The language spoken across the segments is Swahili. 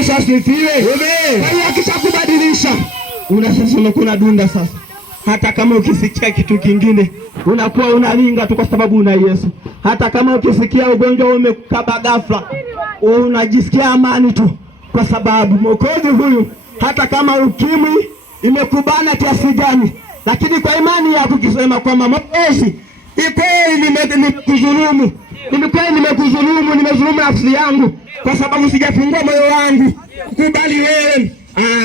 Yesu asifiwe. Amen. Kwa hiyo akishakubadilisha unasema kuna dunda sasa. Hata kama ukisikia kitu kingine unakuwa unalinga tu kwa sababu una Yesu. Hata kama ukisikia ugonjwa umekaba ghafla unajisikia amani tu kwa sababu Mwokozi huyu. Hata kama ukimwi imekubana kiasi gani, lakini kwa imani yako ukisema kwamba Mwokozi, ikweli nimekudhulumu, nimezulumu nafsi yangu kwa sababu sijafungua moyo wangu kukubali wewe,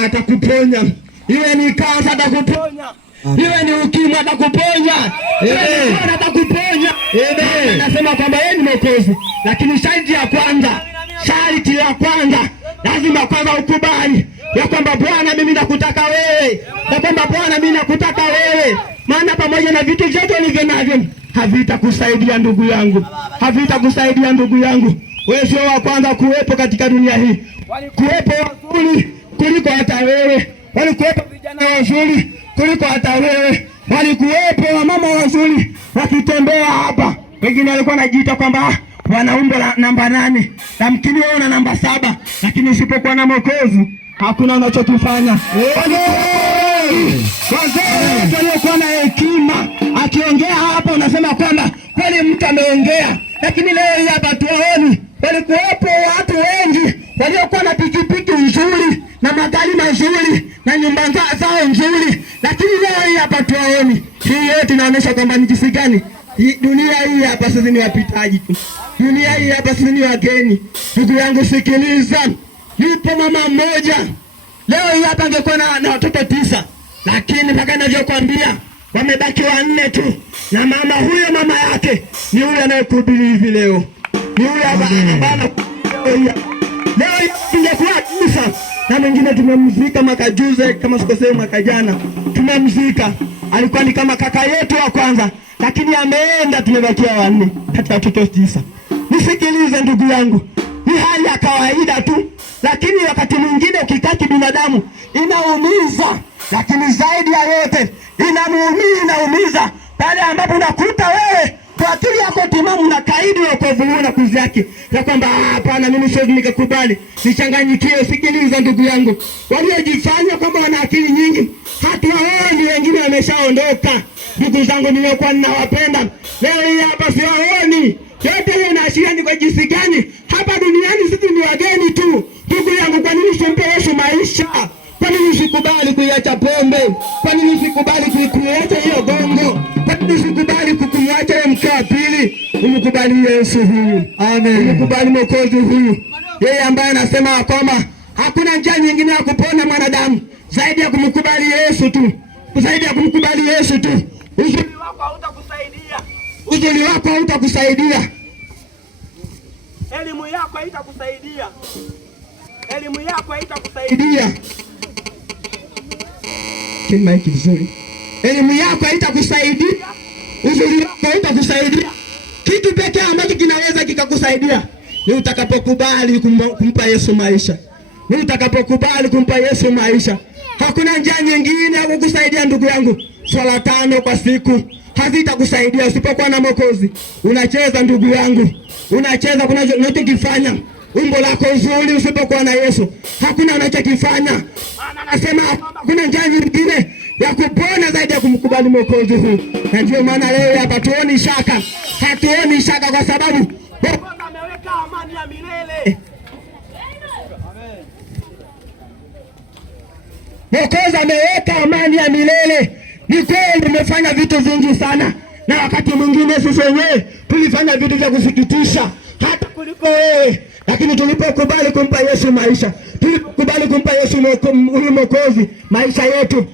atakuponya. Iwe ni kansa atakuponya, iwe ni ukimwi atakuponya, iwe ni atakuponya. Anasema kwamba yeye ni Mwokozi, lakini sharti la kwanza lazima kwanza ukubali ya kwamba Bwana mimi nakutaka wewe, ya kwamba Bwana mimi nakutaka wewe. Maana pamoja na vitu vyote ulivyo navyo havitakusaidia ndugu yangu, havitakusaidia ndugu yangu. Wewe sio wa kwanza kuwepo katika dunia hii. Walikuwepo wazuri kuliko hata wewe, walikuwepo vijana wazuri kuliko hata wewe, walikuwepo wamama wazuri wakitembea hapa. Wengine walikuwa wanajiita kwamba wana umbo la namba 8, lakini wewe una namba 7. Lakini usipokuwa na Mwokozi hakuna unachokifanya. Wazee waliokuwa na hekima akiongea hapa unasema kwamba kweli mtu ameongea. Lakini leo hii hapa tuoni. Walikuwepo watu wengi waliokuwa na pikipiki nzuri na magari mazuri na nyumba zao nzuri, lakini leo hii hapa tuoni. Hii yote inaonyesha kwamba ni jinsi gani dunia hii hapa sisi ni wapitaji tu. Dunia hii hapa sisi ni wageni. Ndugu yangu sikiliza. Yupo mama mmoja leo hii hapa angekuwa na watoto 9, lakini mpaka ninavyokuambia wamebaki 4 tu. Na mama huyo, mama yake ni yule anayekuhubiri hivi leo, ni yule ambaye leo ingekuwa 9 na mwingine tumemzika mwaka juzi, kama sikosei mwaka jana tumemzika. Alikuwa ni kama kaka yetu wa kwanza, lakini ameenda, tumebakia 4 kati ya watoto 9. Nisikilize ndugu yangu, ni hali ya kawaida tu, lakini wakati mwingine ukikaa kibinadamu inaumiza. Lakini zaidi ya yote inaumiza pale ambapo unakuta wewe kwa akili yako timamu na kaidi wokovu na kuzi yake ya kwamba hapana, mimi siwezi nikakubali nichanganyikiwe. Sikiliza ndugu yangu, waliojifanya kwamba wana akili nyingi hatuwaoni, wengine wameshaondoka. Ndugu zangu niliokuwa ninawapenda leo hii hapa siwaoni. Yote hiyo inaashiria ni kwa jinsi gani hapa duniani sisi ni wageni tu. Ndugu yangu, kwa nini usimpe Yesu maisha? Kwa nini usikubali kuiacha pombe? Kwa nini usikubali kuiacha hiyo gongo? Kwa nini usikubali kumwacha yeye mke wa pili? Umkubali Yesu huyu. Amen. Umkubali Mwokozi huyu. Yeye ambaye anasema kwamba hakuna njia nyingine ya kupona mwanadamu zaidi ya kumkubali Yesu tu. Zaidi ya kumkubali Yesu tu. Uzuri wako hautakusaidia. Uzuri wako hautakusaidia. Elimu yako haitakusaidia. Elimu yako haitakusaidia. Kima hiki vizuri. Elimu yako haitakusaidia. Uzuri wako haitakusaidia. Kitu pekee ambacho kinaweza kikakusaidia ni utakapokubali kumpa Yesu maisha. Ni utakapokubali kumpa Yesu maisha. Hakuna njia nyingine ya kukusaidia ndugu yangu. Swala 5 kwa siku hazitakusaidia usipokuwa na Mwokozi. Unacheza ndugu yangu. Unacheza, kuna unachokifanya. Umbo lako uzuri usipokuwa na Yesu hakuna unachokifanya. Anasema hakuna njia nyingine ya kupona zaidi ya kumkubali Mwokozi huu. Na ndio maana leo hapa hatuoni shaka. Hatuoni shaka kwa sababu Mwokozi ameweka amani ya milele. Mwokozi ameweka amani ya milele. Ni kweli tumefanya vitu vingi sana, na wakati mwingine sisi wenyewe tulifanya vitu vya kusikitisha hata kuliko wewe, lakini tulipokubali kumpa Yesu maisha, tulipokubali kumpa Yesu huyu Mwokozi maisha yetu,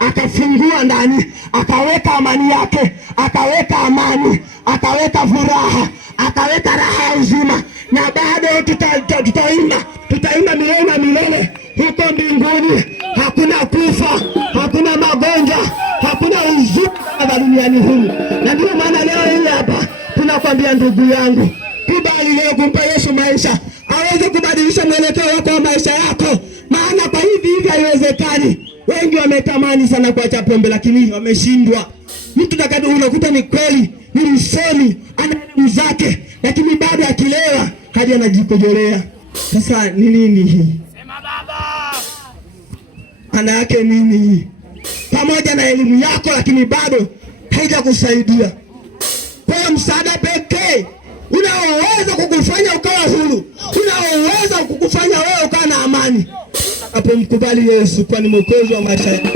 akafungua ndani, akaweka amani yake, akaweka amani, akaweka furaha, akaweka raha uzima, na bado tutaimba milele na milele huko mbinguni. Hakuna kufa, hakuna magonjwa, hakuna huzuni hapa duniani humu. Na ndio maana leo hii hapa tunakwambia ndugu yangu, kubali leo kumpa Yesu maisha, aweze kubadilisha mwelekeo wako wa maisha yako. Maana kwa hivi haiwezekani. Wengi wametamani sana kuacha pombe lakini wameshindwa. Mtu takadu unakuta ni kweli, ni msomi, ana elimu zake, lakini bado akilewa hadi anajikojolea. Sasa ni nini hii? Sema baba. Maana yake nini? Pamoja na elimu yako lakini bado haijakusaidia. Kwa hiyo msaada pekee unaoweza kukufanya ukawa huru, unaoweza kukufanya wewe ukawa na amani, hapo mkubali Yesu kuwa ni mwokozi wa maisha yako.